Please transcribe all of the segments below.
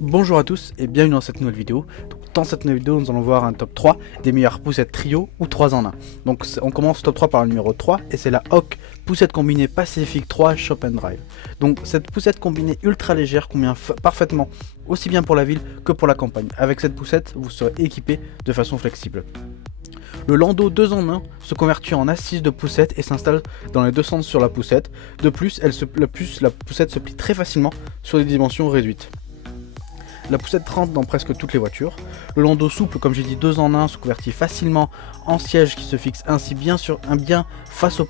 Bonjour à tous et bienvenue dans cette nouvelle vidéo. Dans cette nouvelle vidéo, nous allons voir un top 3 des meilleures poussettes trio ou 3 en 1. Donc on commence top 3 par le numéro 3 et c'est la Hawk poussette combinée Pacific 3 Shop and Drive. Donc cette poussette combinée ultra légère convient parfaitement aussi bien pour la ville que pour la campagne. Avec cette poussette, vous serez équipé de façon flexible. Le landau 2 en 1 se convertit en assise de poussette et s'installe dans les deux sens sur la poussette. De plus, la poussette se plie très facilement sur des dimensions réduites. La poussette rentre dans presque toutes les voitures. Le landau souple, comme j'ai dit 2 en 1, se convertit facilement en siège qui se fixe ainsi aussi bien face aux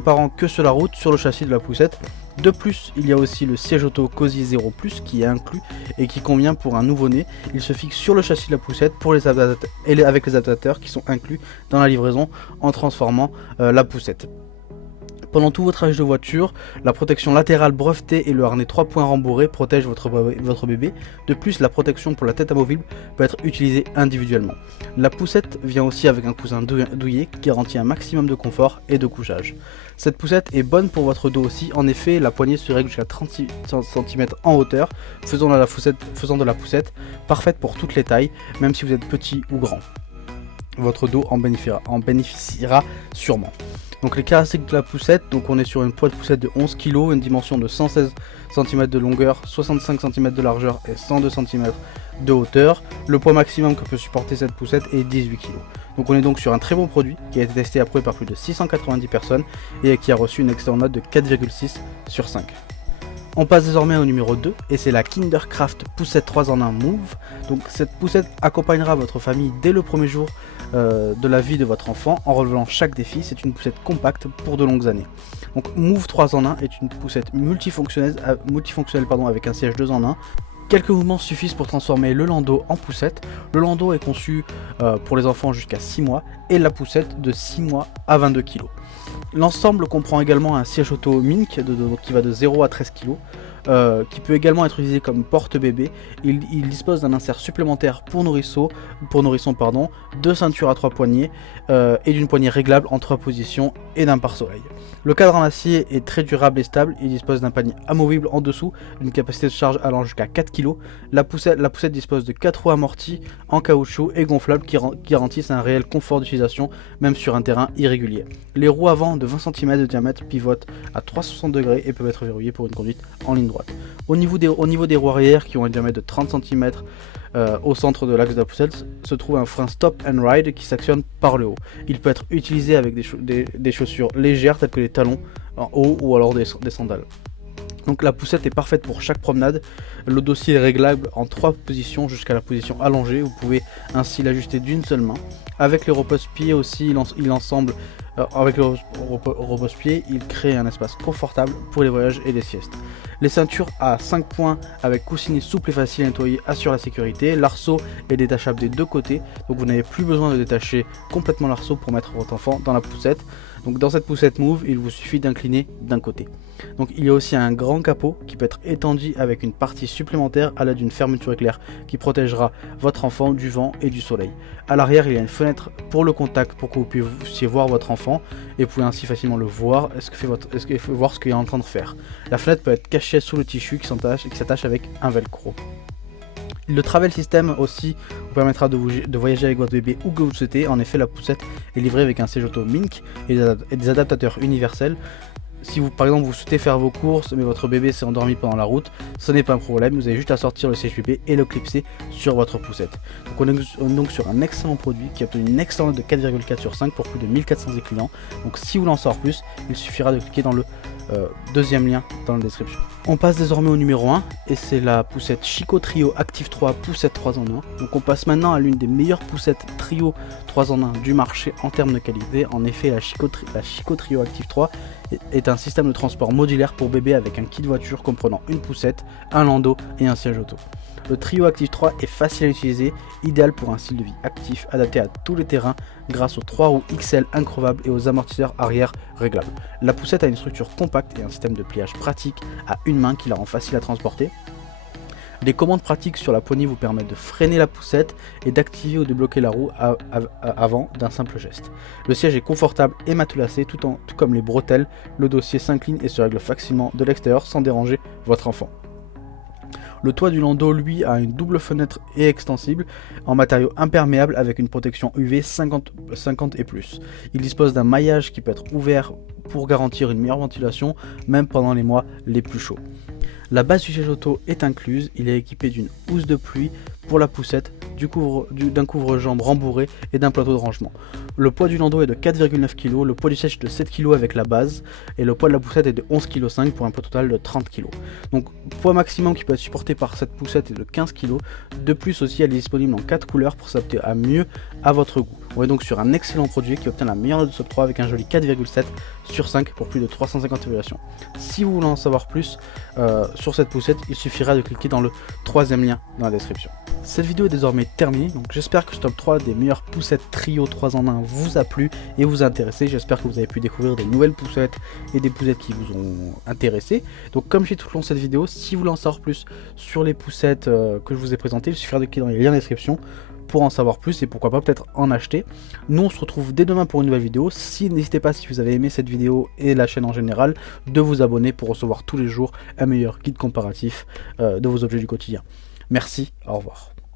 parents que sur la route, sur le châssis de la poussette. De plus, il y a aussi le siège auto Cozy 0 Plus qui est inclus et qui convient pour un nouveau-né. Il se fixe sur le châssis de la poussette avec les adaptateurs qui sont inclus dans la livraison en transformant la poussette. Pendant tout votre trajet de voiture, la protection latérale brevetée et le harnais 3 points rembourré protègent votre bébé. De plus, la protection pour la tête amovible peut être utilisée individuellement. La poussette vient aussi avec un coussin douillet qui garantit un maximum de confort et de couchage. Cette poussette est bonne pour votre dos aussi. En effet, la poignée se règle jusqu'à 36 cm en hauteur, faisant de la poussette parfaite pour toutes les tailles, même si vous êtes petit ou grand. Votre dos en bénéficiera sûrement. Donc les caractéristiques de la poussette, donc on est sur une poids de poussette de 11 kg, une dimension de 116 cm de longueur, 65 cm de largeur et 102 cm de hauteur. Le poids maximum que peut supporter cette poussette est 18 kg. Donc on est donc sur un très bon produit qui a été testé et approuvé par plus de 690 personnes et qui a reçu une excellente note de 4,6 sur 5. On passe désormais au numéro 2 et c'est la Kindercraft poussette 3 en 1 Move. Donc cette poussette accompagnera votre famille dès le premier jour de la vie de votre enfant en relevant chaque défi. C'est une poussette compacte pour de longues années. Donc Move 3 en 1 est une poussette multifonctionnelle avec un siège 2 en 1. Quelques mouvements suffisent pour transformer le landau en poussette. Le landau est conçu pour les enfants jusqu'à 6 mois et la poussette de 6 mois à 22 kg. L'ensemble comprend également un siège auto Mink qui va de 0 à 13 kg. Qui peut également être utilisé comme porte-bébé. Il dispose d'un insert supplémentaire pour nourrisson, deux ceintures à 3 poignées et d'une poignée réglable en 3 positions et d'un pare-soleil. Le cadre en acier est très durable et stable. Il dispose d'un panier amovible en dessous, d'une capacité de charge allant jusqu'à 4 kg. La poussette dispose de 4 roues amorties en caoutchouc et gonflables qui garantissent un réel confort d'utilisation même sur un terrain irrégulier. Les roues avant de 20 cm de diamètre pivotent à 360 degrés et peuvent être verrouillées pour une conduite en ligne droite. Au niveau des roues arrière qui ont un diamètre de 30 cm au centre de l'axe de la poussette se trouve un frein stop and ride qui s'actionne par le haut. Il peut être utilisé avec des chaussures légères telles que les talons en haut ou alors des sandales. Donc la poussette est parfaite pour chaque promenade. Le dossier est réglable en 3 positions jusqu'à la position allongée. Vous pouvez ainsi l'ajuster d'une seule main. Avec le repose-pied aussi, avec le repose-pied, il crée un espace confortable pour les voyages et les siestes. Les ceintures à 5 points avec coussinet souple et facile à nettoyer assurent la sécurité. L'arceau est détachable des deux côtés, donc vous n'avez plus besoin de détacher complètement l'arceau pour mettre votre enfant dans la poussette. Donc dans cette poussette Move, il vous suffit d'incliner d'un côté. Donc il y a aussi un grand capot qui peut être étendu avec une partie supplémentaire à l'aide d'une fermeture éclair qui protégera votre enfant du vent et du soleil. À l'arrière, il y a une fenêtre pour le contact pour que vous puissiez voir votre enfant et vous pouvez ainsi facilement le voir, voir ce qu'il est en train de faire. La fenêtre peut être cachée sous le tissu qui s'attache avec un velcro. Le Travel System aussi vous permettra de voyager avec votre bébé où que vous le souhaitez. En effet, la poussette est livrée avec un siège auto Mink et des adaptateurs universels. Si par exemple vous souhaitez faire vos courses mais votre bébé s'est endormi pendant la route, ce n'est pas un problème, vous avez juste à sortir le siège bébé et le clipser sur votre poussette. Donc on est donc sur un excellent produit qui a obtenu une excellente note de 4,4 sur 5 pour plus de 1400 clients. Donc si vous voulez en savoir plus, il suffira de cliquer dans le deuxième lien dans la description. On passe désormais au numéro 1 et c'est la poussette Chico Trio Active 3 poussette 3 en 1. Donc on passe maintenant à l'une des meilleures poussettes Trio 3 en 1 du marché en termes de qualité. En effet, la Chico Trio Active 3 est un système de transport modulaire pour bébé avec un kit voiture comprenant une poussette, un landau et un siège auto. Le Trio Active 3 est facile à utiliser, idéal pour un style de vie actif adapté à tous les terrains grâce aux 3 roues XL increvables et aux amortisseurs arrière réglables. La poussette a une structure compacte et un système de pliage pratique à une main qui la rend facile à transporter. Les commandes pratiques sur la poignée vous permettent de freiner la poussette et d'activer ou de bloquer la roue avant d'un simple geste. Le siège est confortable et matelassé tout comme les bretelles. Le dossier s'incline et se règle facilement de l'extérieur sans déranger votre enfant. Le toit du landau, lui, a une double fenêtre et extensible en matériaux imperméables avec une protection UV 50 et plus. Il dispose d'un maillage qui peut être ouvert pour garantir une meilleure ventilation, même pendant les mois les plus chauds. La base du siège auto est incluse, il est équipé d'une housse de pluie pour la poussette, d'un couvre-jambe rembourré et d'un plateau de rangement. Le poids du landau est de 4,9 kg, le poids du siège est de 7 kg avec la base, et le poids de la poussette est de 11,5 kg pour un poids total de 30 kg. Donc poids maximum qui peut être supporté par cette poussette est de 15 kg. De plus aussi, elle est disponible en 4 couleurs pour s'adapter à mieux à votre goût. On est donc sur un excellent produit qui obtient la meilleure note de SOP 3 avec un joli 4,7 sur 5 pour plus de 350 évaluations. Si vous voulez en savoir plus sur cette poussette, il suffira de cliquer dans le troisième lien dans la description. Cette vidéo est désormais terminée, donc j'espère que ce top 3 des meilleures poussettes trio 3 en 1 vous a plu et vous a intéressé. J'espère que vous avez pu découvrir des nouvelles poussettes et des poussettes qui vous ont intéressé. Donc comme j'ai tout le long de cette vidéo, si vous voulez en savoir plus sur les poussettes que je vous ai présentées, il suffira de cliquer dans les liens de description pour en savoir plus et pourquoi pas peut-être en acheter. Nous on se retrouve dès demain pour une nouvelle vidéo. N'hésitez pas, si vous avez aimé cette vidéo et la chaîne en général, de vous abonner pour recevoir tous les jours un meilleur guide comparatif de vos objets du quotidien. Merci, au revoir.